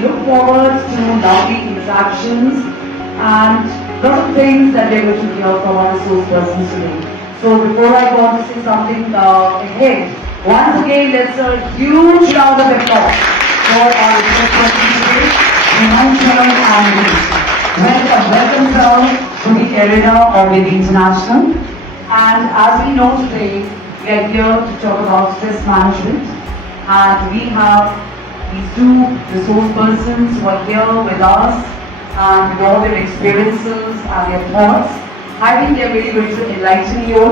look forward to lovely interactions and lots of things that we're going to hear from our resource persons today. So before I go on to say something ahead, once again let's a huge round of applause for our resource persons today, Himanshu and Bedi. Welcome to the arena of the International. And as we know today, we are here to talk about stress management. And we have these two resource persons who are here with us and with all their experiences and their thoughts. I think they're really going to enlighten you.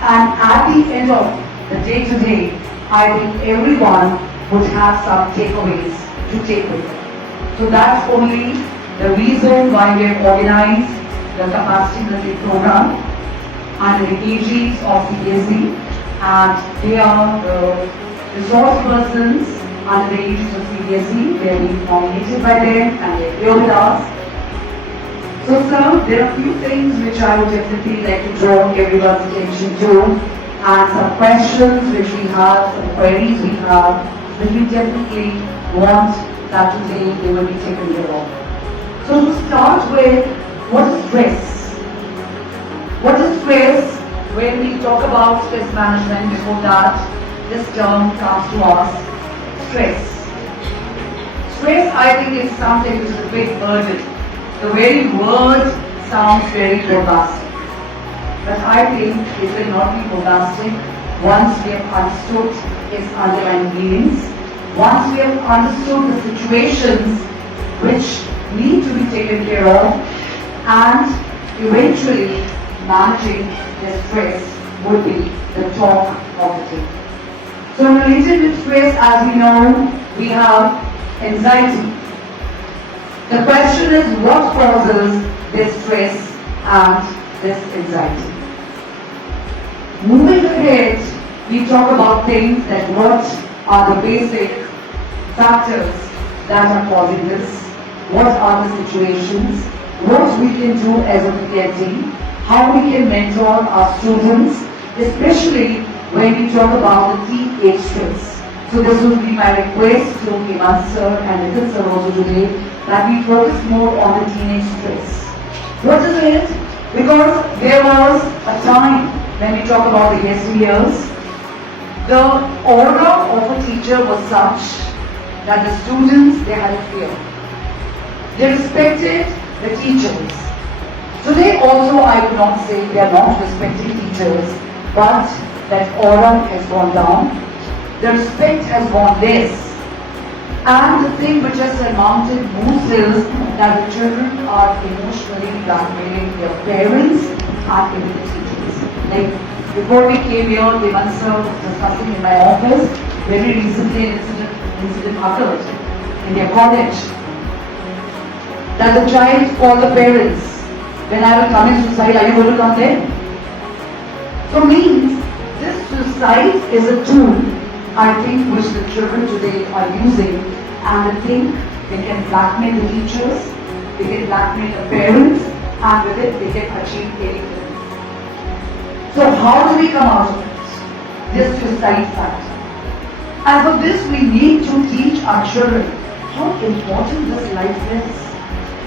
And at the end of the day today, I think everyone would have some takeaways to take with them. So that's only the reason why we have organized the capacity building program under the aegis of CBSE, and they are the resource persons under the aegis of CBSE. They have been nominated by them and they are here with us. So sir, there are a few things which I would definitely like to draw everyone's attention to, and some questions which we have, some queries we have, that we definitely want that today they will be taken care of. So to start with, what is stress? What is stress? When we talk about stress management, before that, this term comes to us, stress. Stress, I think, is something which is a big burden. The very word sounds very bombastic. But I think it will not be bombastic once we have understood its underlying meanings, once we have understood the situations which need to be taken care of, and eventually managing the stress would be the talk of the day. So related to stress, as we know, we have anxiety. The question is, what causes this stress and this anxiety? Moving ahead, we talk about things that what are the basic factors that are causing this. What are the situations, what we can do as a faculty, how we can mentor our students, especially when we talk about the teenage stress. So this would be my request to Himanshu sir and Nitin sir also today, that we focus more on the teenage stress. What is it? Because there was a time when we talk about the yesteryears, the aura of a teacher was such that the students, they had a fear. They respected the teachers. Today also I would not say they are not respecting teachers, but that aura has gone down, the respect has gone less, and the thing which has surmounted most is that the children are emotionally blackmailing their parents and even the teachers. Like before we came here, Himanshu sir was discussing in my office, very recently an incident occurred in their college, that the child called the parents, when I will come in suicide, are you going to come there? So means this suicide is a tool, I think, which the children today are using, and they think they can blackmail the teachers, they can blackmail the parents, and with it they can achieve anything. So how do we come out of it? This suicide factor. And for this we need to teach our children how important this life is.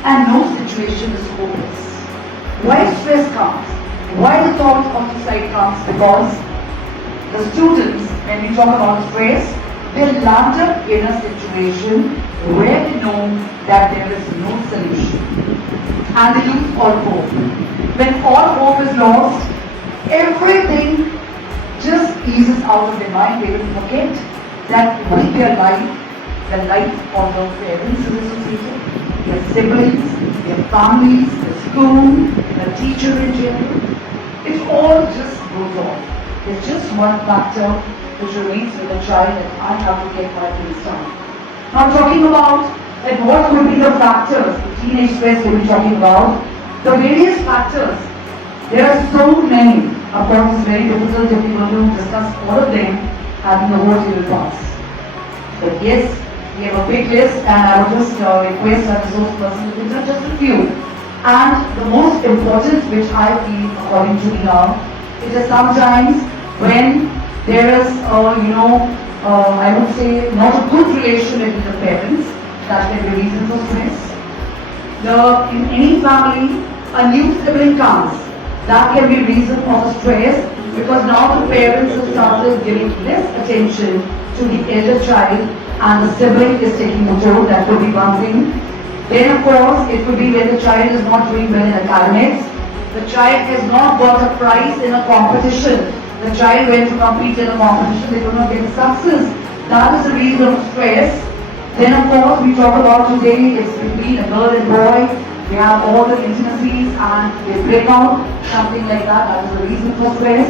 And no situation is hopeless. Why stress comes? Why the thought of suicide comes? Because the students, when we talk about stress, they land up in a situation where they know that there is no solution. And they lose all hope. When all hope is lost, everything just eases out of their mind. They will forget that with their life, the life of their parents is associated, their siblings, their families, the school, the teacher in general. It all just goes off. There's just one factor which remains with the child, that I have to get my things done. Now talking about that what could be the factors, the teenage stress we'll be talking about, the various factors. There are so many. Of course, it's very difficult if we want to discuss all of them having the whole day will pass. But yes, we have a big list, and I would just request our resource person to present just a few. And the most important, which I feel, according to me now, it is sometimes when there is, I would say, not a good relation with the parents, that can be reason for stress. In any family, a new sibling comes. That can be reason for the stress because now the parents have started giving less attention to the elder child and the sibling is taking a toll. That could be one thing. Then of course, it could be when the child is not doing well in academics. The child has not got a prize in a competition. The child went to compete in a competition, they could not get success. That is the reason of stress. Then of course, we talk about today, it's between a girl and boy. We have all the intimacies and they break out, something like that. That is the reason for stress.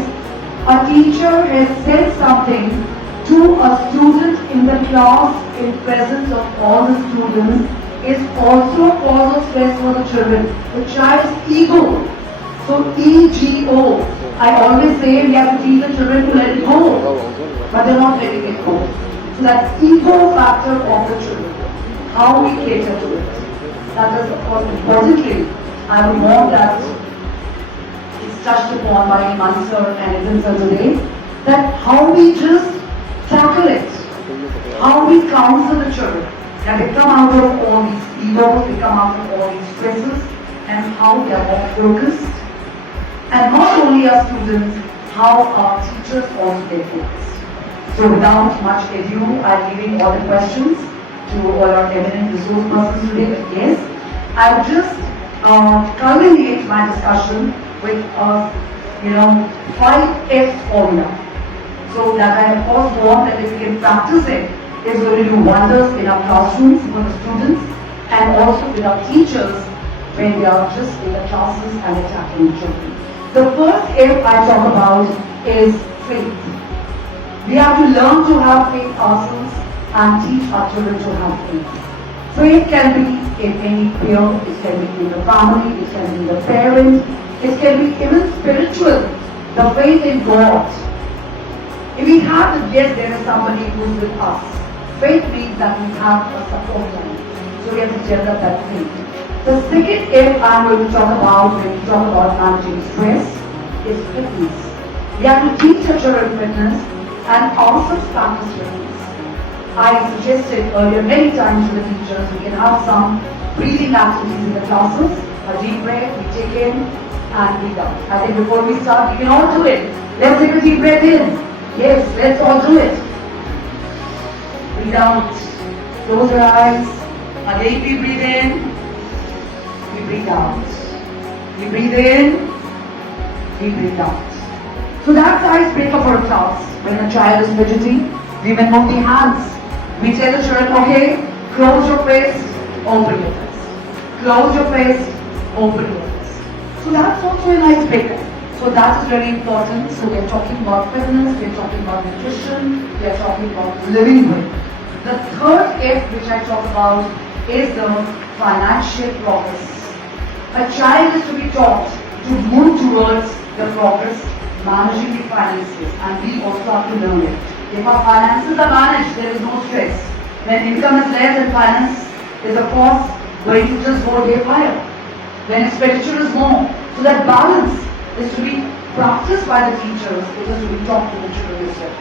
A teacher has said something to a student in the class in presence of all the students is also a cause of stress for the children. The child's ego. So ego. I always say we have to teach the children to let it go, but they're not letting it go. So that's ego factor of the children. How we cater to it. That is of course importantly, I would want that it's touched upon by Mansur and Edinson today, that how we just tackle it, how we counsel the children, that they come out of all these egos, they come out of all these stresses, and how they are more focused. And not only our students, how our teachers also get focused. So without much ado, I'm leaving all the questions to all our eminent resource persons today. But yes, I will just culminate my discussion with 5F formula. So that I of course want that if we can practice it, it's going to do wonders in our classrooms for the students and also with our teachers when they are just in the classes and they're tackling children. The first F I talk about is faith. We have to learn to have faith ourselves and teach our children to have faith. Faith can be in any field, it can be in the family, it can be in the parent, it can be even spiritual, the faith in God. If we have to guess there is somebody who is with us, faith means that we have a support line. So we have to develop that faith. The second F I'm going to talk about when we talk about managing stress is fitness. We have to teach our children fitness and also practice fitness. I suggested earlier many times to the teachers we can have some breathing activities in the classes. A deep breath, we take in and breathe out. I think before we start, we can all do it. Let's take a deep breath in. Yes, let's all do it. Breathe out. Close your eyes. Again we breathe in. We breathe out. We breathe in. We breathe out. So that's the icebreaker for a class. When a child is fidgety, we may move the hands. We tell the children, okay, close your fist, open your fist. Close your fist, open your fist. So that's also an icebreaker. So that is very important. So we're talking about fitness, we're talking about nutrition, we're talking about living with. The third F which I talk about is the financial progress. A child is to be taught to move towards the progress, managing the finances, and we also have to learn it. If our finances are managed, there is no stress. When income is less and finance is of course going to just go way higher. When expenditure is more. So that balance is to be practiced by the teachers, it is to be taught to the children as well.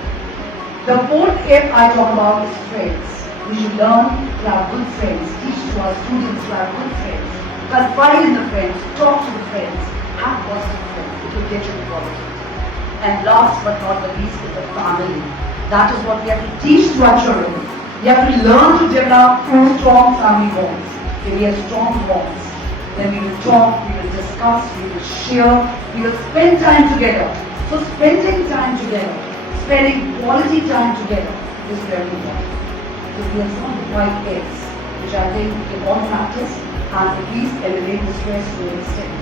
The fourth F I talk about is friends. We should learn to have good friends, teach to our students to have good friends. Confide in the friends, talk to the friends, have positive friends, it will get you quality. And last but not the least is the family. That is what we have to teach to our children. We have to learn to develop strong family bonds. If we have strong bonds, then we will talk, we will discuss, we will share, we will spend time together. So spending time together, spending quality time together is very important. So we have some 5 F's, which I think in all practice and at least elevate the stress to an extent.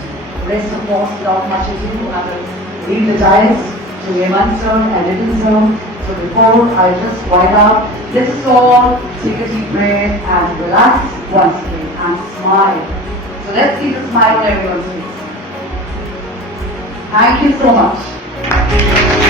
The rest of course, without much ado, I will leave the dice to Hemant sir and Nitin sir. So before I just wind up, let us all take a deep breath and relax once again and smile. So let's see the smile on everyone's face. Thank you so much.